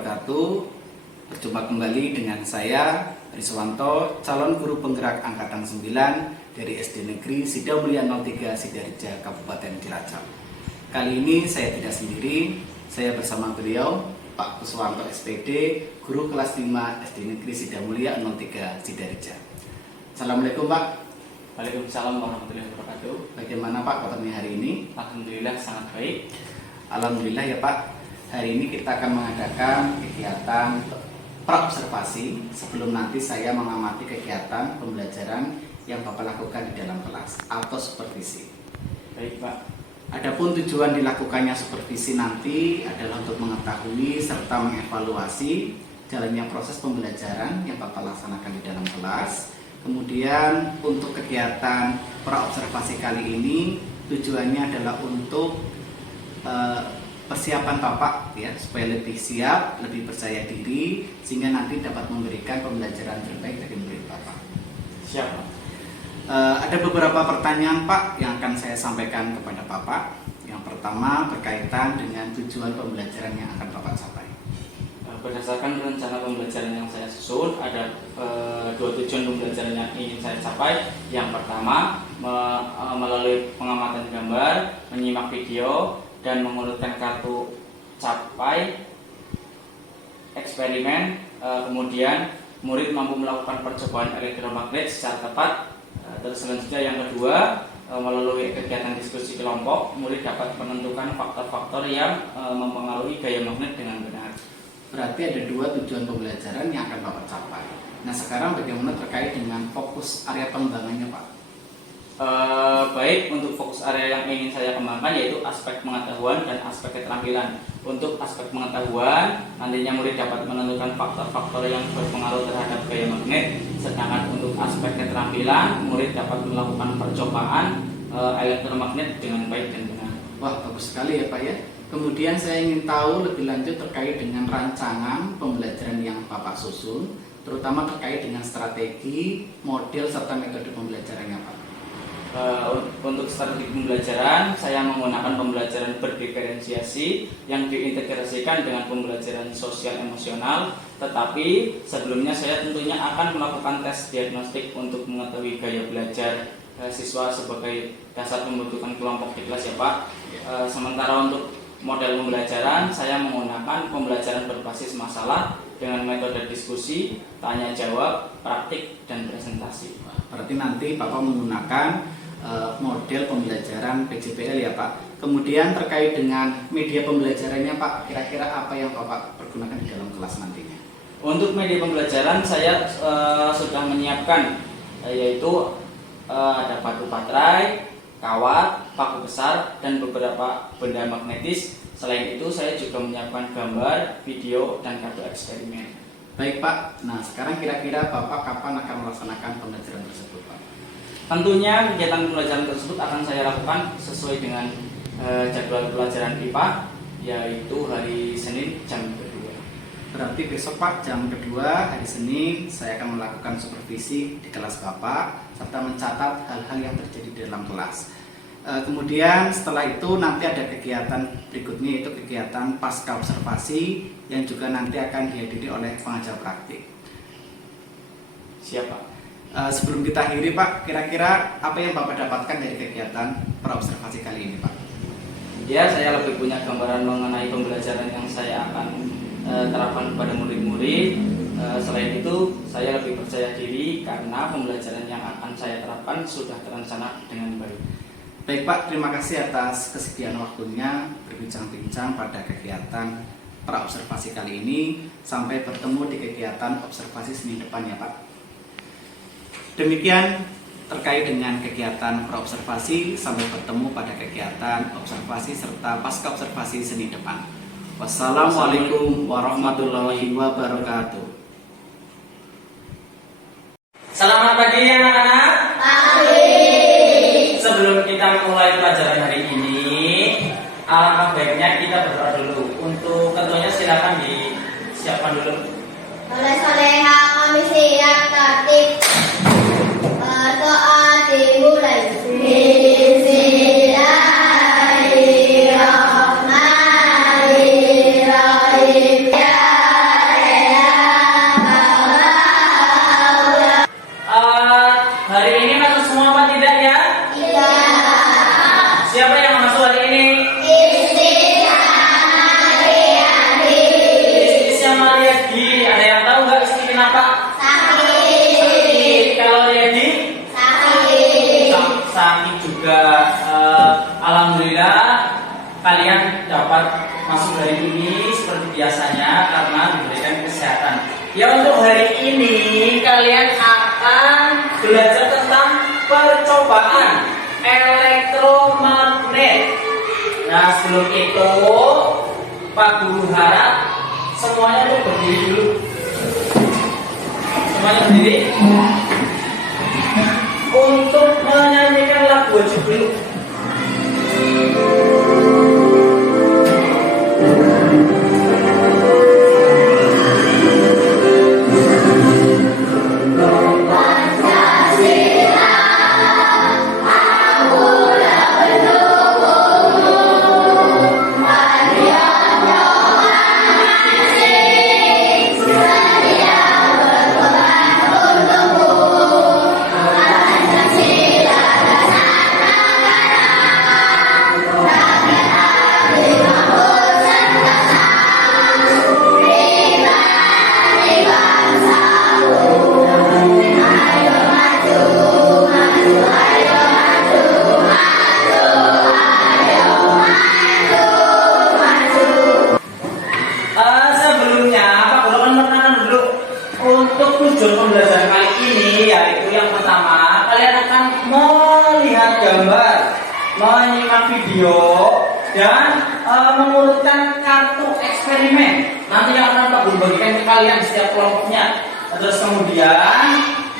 wabarakatuh. Berjumpa kembali dengan saya Riswanto, calon guru penggerak angkatan 9 dari SD Negeri Sidamulia 03 Sidareja, Kabupaten Cilacap. Kali ini saya tidak sendiri, saya bersama beliau Pak Kuswanto SPD, guru kelas 5 SD Negeri Sidamulia 03 Sidareja. Assalamualaikum Pak. Waalaikumsalam warahmatullahi wabarakatuh. Bagaimana Pak kabarnya hari ini? Alhamdulillah sangat baik. Alhamdulillah ya Pak. Hari ini kita akan mengadakan kegiatan praobservasi sebelum nanti saya mengamati kegiatan pembelajaran yang Bapak lakukan di dalam kelas atau supervisi. Baik Pak. Adapun tujuan dilakukannya supervisi nanti adalah untuk mengetahui serta mengevaluasi jalannya proses pembelajaran yang Bapak laksanakan di dalam kelas. Kemudian untuk kegiatan praobservasi kali ini tujuannya adalah untuk persiapan Bapak ya, supaya lebih siap, lebih percaya diri sehingga nanti dapat memberikan pembelajaran terbaik dari murid Bapak. Siap Pak. Ada beberapa pertanyaan Pak yang akan saya sampaikan kepada Bapak. Yang pertama berkaitan dengan tujuan pembelajaran yang akan Bapak capai. Berdasarkan rencana pembelajaran yang saya susun, ada dua tujuan pembelajaran yang ingin saya capai. Yang pertama, melalui pengamatan gambar, menyimak video, dan mengurutkan kartu capai eksperimen. Kemudian murid mampu melakukan percobaan elektromagnet secara tepat. Terus selanjutnya yang kedua, melalui kegiatan diskusi kelompok, murid dapat menentukan faktor-faktor yang mempengaruhi gaya magnet dengan benar. Berarti ada dua tujuan pembelajaran yang akan Bapak capai. Nah sekarang bagaimana terkait dengan fokus area pengembangannya Pak? Baik, untuk fokus area yang ingin saya kembangkan yaitu aspek pengetahuan dan aspek keterampilan. Untuk aspek pengetahuan, nantinya murid dapat menentukan faktor-faktor yang berpengaruh terhadap gaya magnet. Sedangkan untuk aspek keterampilan, murid dapat melakukan percobaan elektromagnet dengan baik dan benar. Wah, bagus sekali ya Pak ya. Kemudian saya ingin tahu lebih lanjut terkait dengan rancangan pembelajaran yang Bapak susun, terutama terkait dengan strategi, model, serta metode pembelajarannya Pak. Untuk strategi pembelajaran, saya menggunakan pembelajaran berdiferensiasi yang diintegrasikan dengan pembelajaran sosial emosional. Tetapi sebelumnya saya tentunya akan melakukan tes diagnostik untuk mengetahui gaya belajar siswa sebagai dasar pembentukan kelompok di kelas ya Pak. Sementara untuk model pembelajaran, saya menggunakan pembelajaran berbasis masalah dengan metode diskusi, tanya jawab, praktik, dan presentasi. Berarti nanti Bapak menggunakan model pembelajaran PJBL ya Pak. Kemudian terkait dengan media pembelajarannya Pak, kira-kira apa yang Bapak pergunakan di dalam kelas nantinya? Untuk media pembelajaran saya sudah menyiapkan yaitu ada batu baterai, kawat, paku besar, dan beberapa benda magnetis. Selain itu saya juga menyiapkan gambar, video, dan kartu eksperimen. Baik Pak, nah sekarang kira-kira Bapak kapan akan melaksanakan pembelajaran tersebut Pak? Tentunya kegiatan pembelajaran tersebut akan saya lakukan sesuai dengan jadwal pelajaran IPA, yaitu hari Senin jam kedua. Berarti besok Pak jam kedua hari Senin saya akan melakukan supervisi di kelas Bapak serta mencatat hal-hal yang terjadi di dalam kelas. Kemudian setelah itu nanti ada kegiatan berikutnya yaitu kegiatan pasca observasi yang juga nanti akan dihadiri oleh pengajar praktik. Siapa? Sebelum kita akhiri Pak, kira-kira apa yang Bapak dapatkan dari kegiatan praobservasi kali ini Pak? Ya, saya lebih punya gambaran mengenai pembelajaran yang saya akan terapkan kepada murid-murid. Selain itu, saya lebih percaya diri karena pembelajaran yang akan saya terapkan sudah terencana dengan baik. Baik Pak, terima kasih atas kesediaan waktunya berbincang-bincang pada kegiatan praobservasi kali ini. Sampai bertemu di kegiatan observasi Senin depan ya Pak. Demikian terkait dengan kegiatan praobservasi. Sampai bertemu pada kegiatan observasi serta pasca observasi Senin depan. Wassalamualaikum warahmatullahi wabarakatuh. Selamat pagi anak-anak. Sebelum kita mulai pelajaran hari ini, alangkah baiknya kita berdoa dulu. Untuk ketuanya silakan disiapkan dulu. Soleha kami siap tertib. Berdoa dimulai. Bismillahirrahmanirrahim. Ya Hari ini masuk semua apa tidak ya? Iya. Siapa yang masuk hari ini? Istri sama adik-adik. Istri sama Riyadi. Ada yang tahu nggak istri kenapa? Sakit. Kalau Riyadi? Sakit. Sakit juga. Alhamdulillah kalian dapat masuk hari ini seperti biasanya karena diberikan kesehatan. Ya, untuk hari ini kalian akan belajar tentang percobaan elektromagnet. Nah, sebelum itu Pak Guru harap semuanya tuh berdiri dulu. Semuanya berdiri untuk menyanyikan lagu wajib dulu. Sebelumnya Pak Guru akan menerangkan dulu untuk tujuan pembelajaran kali ini, yaitu yang pertama kalian akan melihat gambar, menyimak video, dan mengurutkan kartu eksperimen. Nanti yang akan Pak Guru bagikan ke kalian setiap kelompoknya. Terus kemudian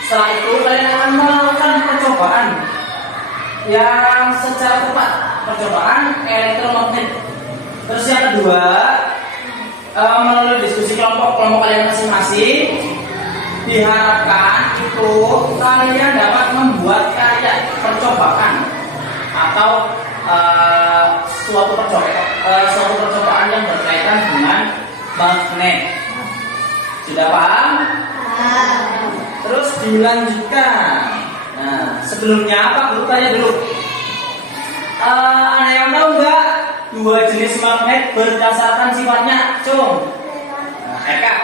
setelah itu kalian akan melakukan percobaan yang secara tepat, percobaan elektromagnet. Terus yang kedua, melalui diskusi kelompok kalian masing-masing, diharapkan itu kalian dapat membuat karya percobaan atau suatu percobaan yang berkaitan dengan magnet. Sudah paham? Terus dilanjutkan. Nah, sebelumnya Pak Guru tanya dulu. Ada yang tahu nggak dua jenis magnet berdasarkan sifatnya? Cung. Eka.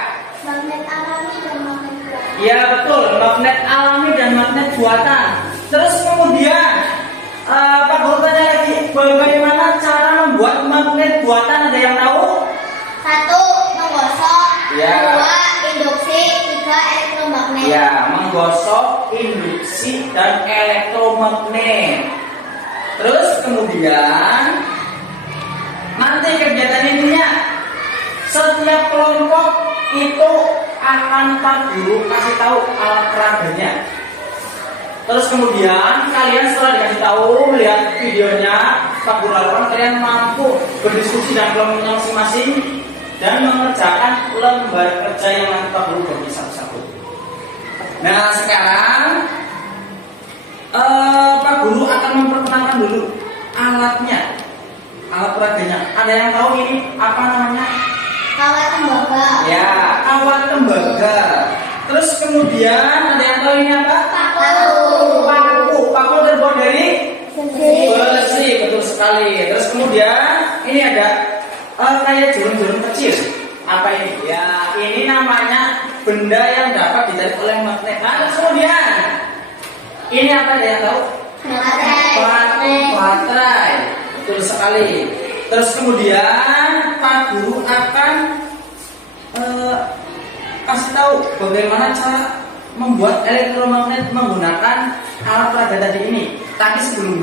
Magnet alami dan magnet buatan. Iya betul, magnet alami dan magnet buatan. Terus kemudian Pak Guru tanya lagi, bagaimana cara membuat magnet buatan? Ada yang tahu? 1. Menggosok. Ya. 2. Induksi. 3. Elektromagnet. Ya, menggosok, induksi, dan elektromagnet. Terus kemudian nanti kegiatan intinya setiap kelompok itu akan Pak Guru kasih tahu alat peraganya. Terus kemudian kalian setelah dikasih tahu melihat videonya Pak Guru lakukan, kalian mampu berdiskusi dengan kelompoknya masing-masing dan mengerjakan lembar kerja yang nanti Pak Guru bagi satu-satu. Nah sekarang Pak Guru akan memperkenalkan dulu alatnya, alat peraganya. Ada yang tahu ini apa namanya? Kawat tembaga. Ya, kawat tembaga. Terus kemudian ada yang tahu ini apa? Paku terbuat dari besi, betul sekali. Terus kemudian ini ada kayak jarum-jarum kecil. Apa ini? Ya, ini namanya benda yang dapat ditarik oleh magnet. Nah, terus kemudian ini apa, ada yang tahu? Baterai. Betul sekali. Terus kemudian Pak Guru akan kasih tahu bagaimana cara membuat elektromagnet menggunakan alat peraga tadi ini. Tapi sebelum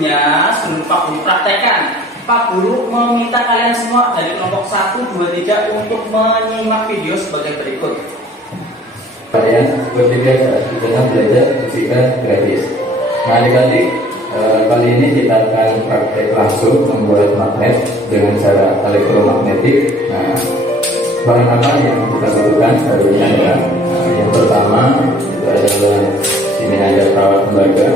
Pak Guru praktekkan, Pak Guru meminta kalian semua dari kelompok 1, 2, 3 untuk menyimak video sebagai berikut. Kalian seperti biasa kita belajar fisika gratis. Nah adik-adik, kali ini kita akan praktek langsung membuat magnet dengan cara elektromagnetik. Nah, bahan apa yang kita butuhkan hari ini adalah yang pertama itu adalah sini ada kawat tembaga,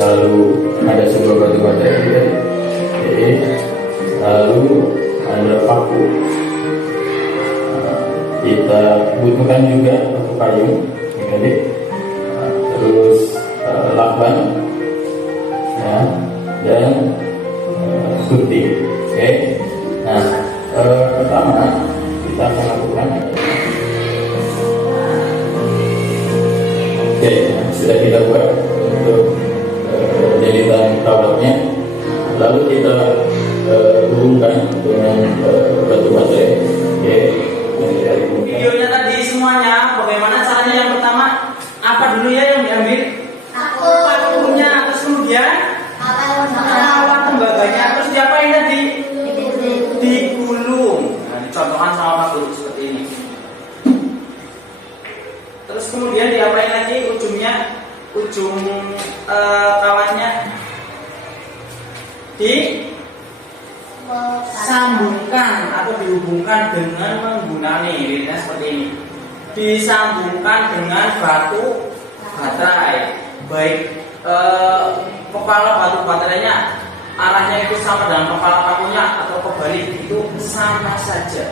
lalu ada sebuah batu bata lalu ada paku. Kita butuhkan juga payung, adik. Terus terus lakban, ya, dan gunting. Oke. Nah, pertama kita akan lakukan. Oke, sudah kita buat untuk jahitan kawatnya. Lalu kita hubungkan dengan batu baterai. Oke. Videonya tadi semuanya, bagaimana caranya? Yang pertama, apa dulu ya yang diambil? Pakunya, terus kemudian kawat tembaganya, terus diapain tadi? Digulung. Nah, dicontohkan sama Pak Guru seperti ini. Terus kemudian diapain lagi? Ujung kawatnya disambungkan atau dihubungkan dengan menggunakan lilitnya seperti ini. Disambungkan dengan batu baterai, baik kepala batu baterainya arahnya itu sama dengan kepala pakunya atau kebalik, itu sama saja.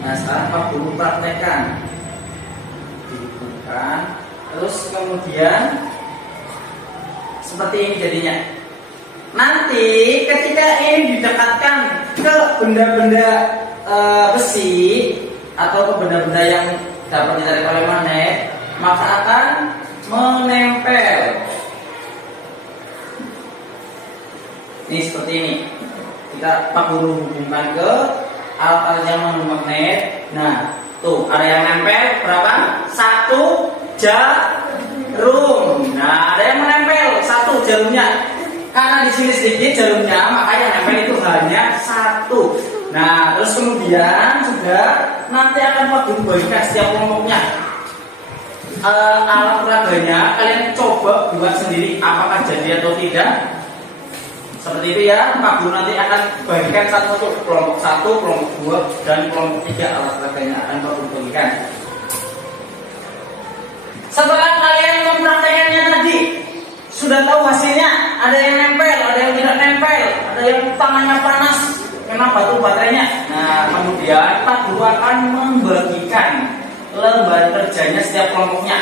Nah, sekarang Pak Guru praktekkan. Dihubungkan, terus kemudian seperti ini jadinya. Nanti ketika ini didekatkan ke benda-benda besi atau ke benda-benda yang dapat ditarik oleh magnet, maka akan menempel. Ini seperti ini. Kita Pak Guru hubungkan ke alat-alat yang magnet. Nah, tuh ada yang nempel berapa? 1 jarum. Nah, ada yang menempel 1 jarumnya. Karena di sini sedikit jarumnya, makanya nempel itu hanya 1. Nah, terus kemudian juga nanti akan Pak Guru bagikan setiap kelompoknya. Alat peraganya kalian coba buat sendiri, apakah jadi atau tidak. Seperti itu ya. Pak Guru nanti akan bagikan satu-satu, kelompok 1, kelompok 2, dan kelompok 3 alat peraganya akan Pak Guru bagikan. Setelah kalian mempraktekannya tadi, sudah tahu hasilnya, ada yang nempel, ada yang tidak nempel, ada yang tangannya panas kena batu baterainya. Nah, kemudian Pak Guru akan membagikan lembar kerjanya setiap kelompoknya.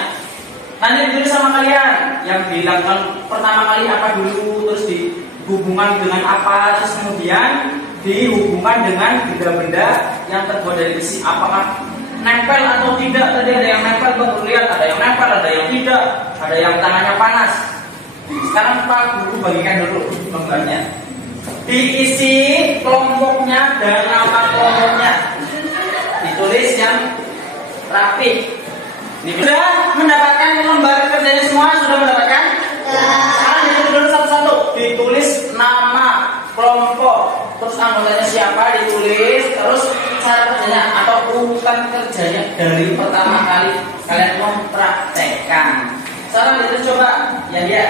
Nanti ditulis sama kalian yang dilakukan pertama kali apa dulu, terus dihubungkan dengan apa, terus kemudian dihubungkan dengan benda-benda yang terbuat dari besi, apakah nempel atau tidak. Tadi ada yang nempel, Pak Guru lihat, ada yang nempel, ada yang tidak, ada yang tangannya panas. Sekarang Pak Guru bagikan dulu lembarnya. Diisi kelompoknya dan nama kelompoknya. Ditulis yang rapi. Sudah mendapatkan lembar kerjanya semua? Sudah mendapatkan? Sekarang ditulis dulu satu-satu. Ditulis nama kelompok, terus anggotanya siapa ditulis, terus cara kerjanya atau urutan kerjanya dari pertama kali kalian mempraktekkan. Sekarang ditulis coba, ya dia.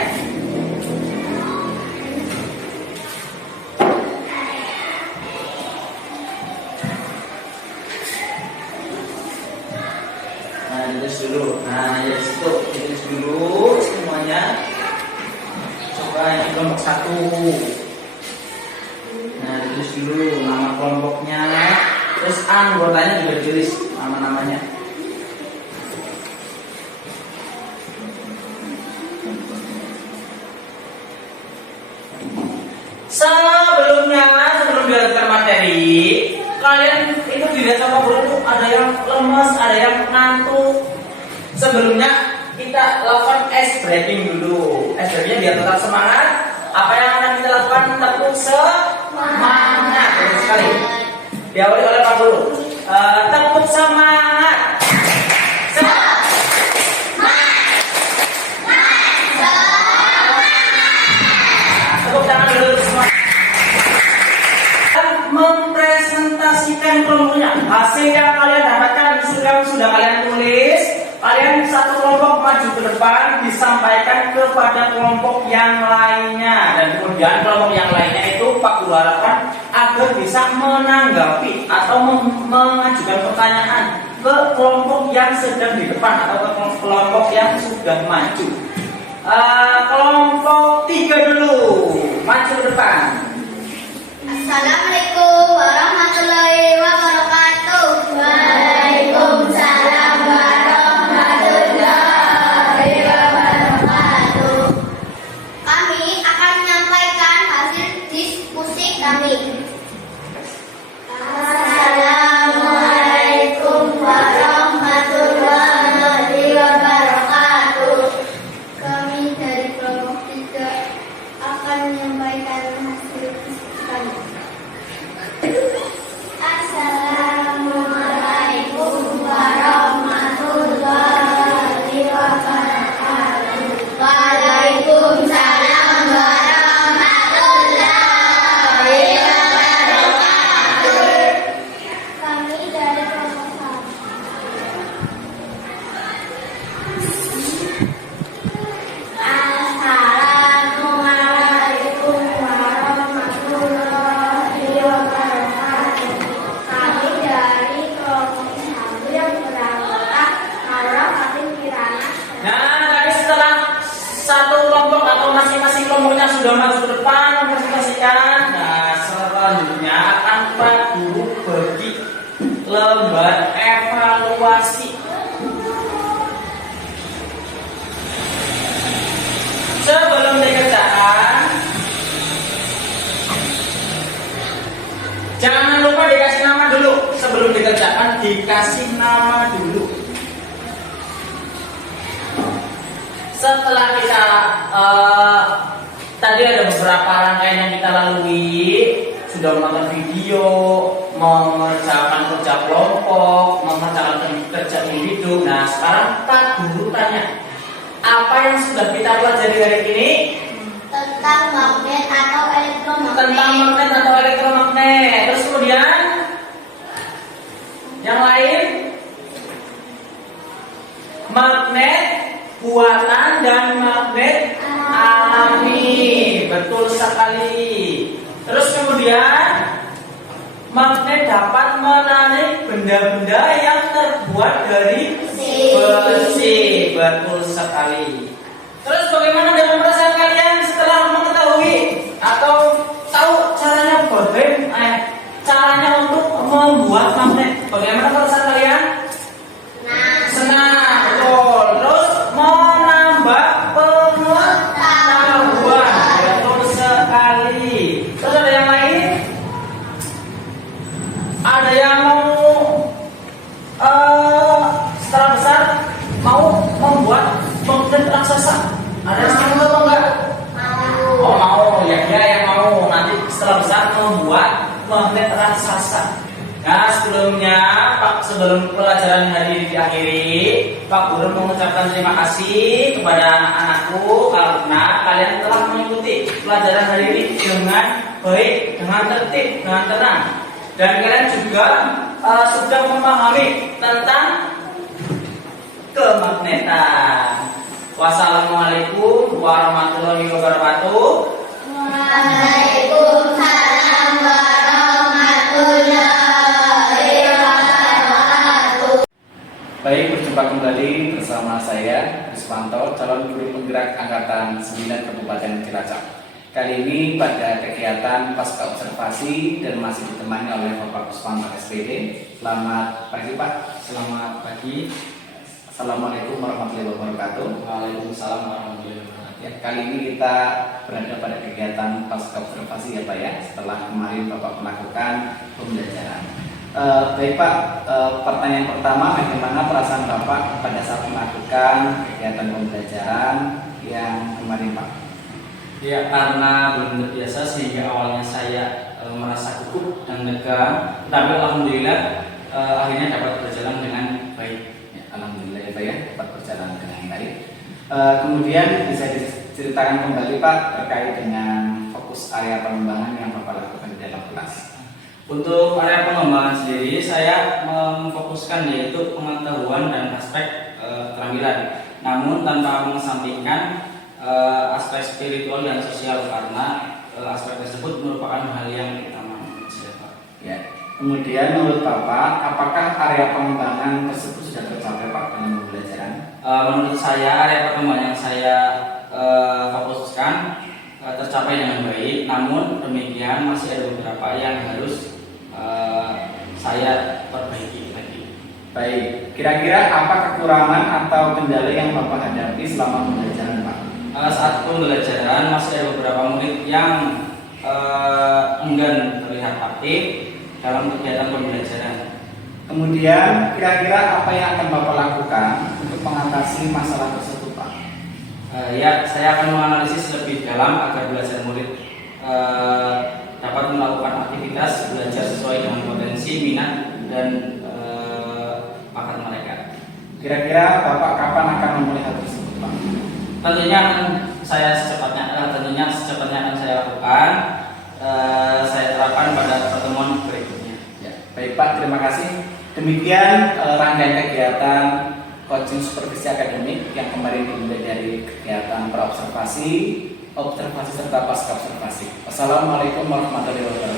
Nah, ditulis dulu. Nah, dari situ ditulis dulu semuanya. Coba ini kelompok 1. Nah, ditulis dulu nama kelompoknya. Terus anggotanya juga ditulis nama-namanya. Sebelum dilanjutkan materi, kalian itu dilihat sama guru itu ada yang lemes, ada yang ngantuk. Sebelumnya kita lakukan ice breaking dulu. Ice breaking biar tetap semangat. Apa yang akan kita lakukan? Tepuk semangat. Betul sekali. Diawali oleh Pak Guru. Tepuk semangat. Tepuk tangan dulu semua. Mempresentasikan kelompoknya. Hasil yang kalian dapatkan sudah kalian tulis. Kalian satu kelompok maju ke depan, disampaikan kepada kelompok yang lainnya, dan kemudian kelompok yang lainnya itu Pak Guru harapkan agar bisa menanggapi atau mengajukan pertanyaan ke kelompok yang sedang di depan atau ke kelompok yang sudah maju. Kelompok 3 dulu, maju ke depan. Assalamualaikum warahmatullahi wabarakatuh. Waalaikumsalam warahmatullahi satu kelompok atau masing-masing kelompoknya sudah maju ke depan mempresentasikan. Nah, selanjutnya akan Pak Guru bagi lembar evaluasi. Sebelum dikerjakan, jangan lupa dikasih nama dulu. Sebelum dikerjakan, dikasih nama dulu. Setelah kita tadi ada beberapa rangkaian yang kita lalui, sudah menonton video, mengerjakan kerja kelompok, mengerjakan kerja individu. Nah, sekarang Pak Guru tanya, apa yang sudah kita pelajari hari ini? Tentang magnet atau elektromagnet. Tentang magnet atau elektromagnet. Terus kemudian yang lain, magnet buatan dan magnet alami. Betul sekali. Terus kemudian magnet dapat menarik benda-benda yang terbuat dari besi. Betul sekali. Terus bagaimana dengan perasaan kalian setelah mengetahui atau tahu caranya untuk membuat magnet? Bagaimana perasaan kalian? Senang, betul. Terus menambah pengetahuan, betul sekali. Terus ada yang lain? Ada yang mau setelah besar mau membuat magnet raksasa? Ada yang mau atau enggak? Oh mau, ya dia yang mau nanti setelah besar membuat magnet raksasa. Nah sebelumnya Pak, sebelum pelajaran hari ini diakhiri, Pak Guru mengucapkan terima kasih kepada anak-anakku karena kalian telah mengikuti pelajaran hari ini dengan baik, dengan tertib, dengan tenang. Dan kalian juga sudah memahami tentang kemagnetan. Wassalamualaikum warahmatullahi wabarakatuh. Waalaikumsalam warahmatullahi wabarakatuh. Baik, berjumpa kembali bersama saya Riswanto, calon guru penggerak angkatan 9 Kabupaten Cilacap. Kali ini pada kegiatan pasca observasi dan masih ditemani oleh Bapak Kuswanto SPD. Selamat pagi Pak. Selamat pagi. Assalamualaikum warahmatullahi wabarakatuh. Waalaikumsalam warahmatullahi wabarakatuh. Ya, kali ini kita berada pada kegiatan pasca observasi ya Pak ya, setelah kemarin Bapak melakukan pembelajaran. Baik Pak, pertanyaan pertama, bagaimana perasaan Bapak pada saat melakukan kegiatan pembelajaran yang kemarin Pak? Ya, karena belum terbiasa sehingga awalnya saya merasa gugup dan lega, tapi alhamdulillah akhirnya dapat berjalan dengan baik. Ya, alhamdulillah ya Pak ya, dapat berjalan dengan baik. Kemudian bisa diceritakan kembali Pak terkait dengan fokus area pengembangan yang Bapak lakukan di dalam kelas. Untuk area pengembangan sendiri saya memfokuskan yaitu pengetahuan dan aspek keterampilan, namun tanpa mengesampingkan aspek spiritual dan sosial karena aspek tersebut merupakan hal yang utama. Ya. Kemudian menurut Bapak, apakah area pengembangan tersebut sudah tercapai Pak dalam pembelajaran? Menurut saya area perkembangan yang saya fokuskan tercapai dengan baik, namun demikian masih ada beberapa yang harus saya perbaiki lagi. Baik, kira-kira apa kekurangan atau kendala yang Bapak hadapi selama pembelajaran Pak? Saat pembelajaran masih ada beberapa murid yang enggan terlihat aktif dalam kegiatan pembelajaran. Kemudian kira-kira apa yang akan Bapak lakukan untuk mengatasi masalah tersebut Pak? Ya, saya akan menganalisis lebih dalam agar belajar murid dapat melakukan aktivitas belajar sesuai dengan potensi, minat, dan bakat mereka. Kira-kira Bapak kapan akan memulai hal tersebut Pak? Tentunya secepatnya akan saya lakukan. Saya terapkan pada pertemuan berikutnya. Ya, baik Pak, terima kasih. Demikian rangkaian kegiatan coaching supervisi akademik yang kemarin dimulai dari kegiatan praobservasi, observasi serta pasca observasi. Wassalamualaikum warahmatullahi wabarakatuh.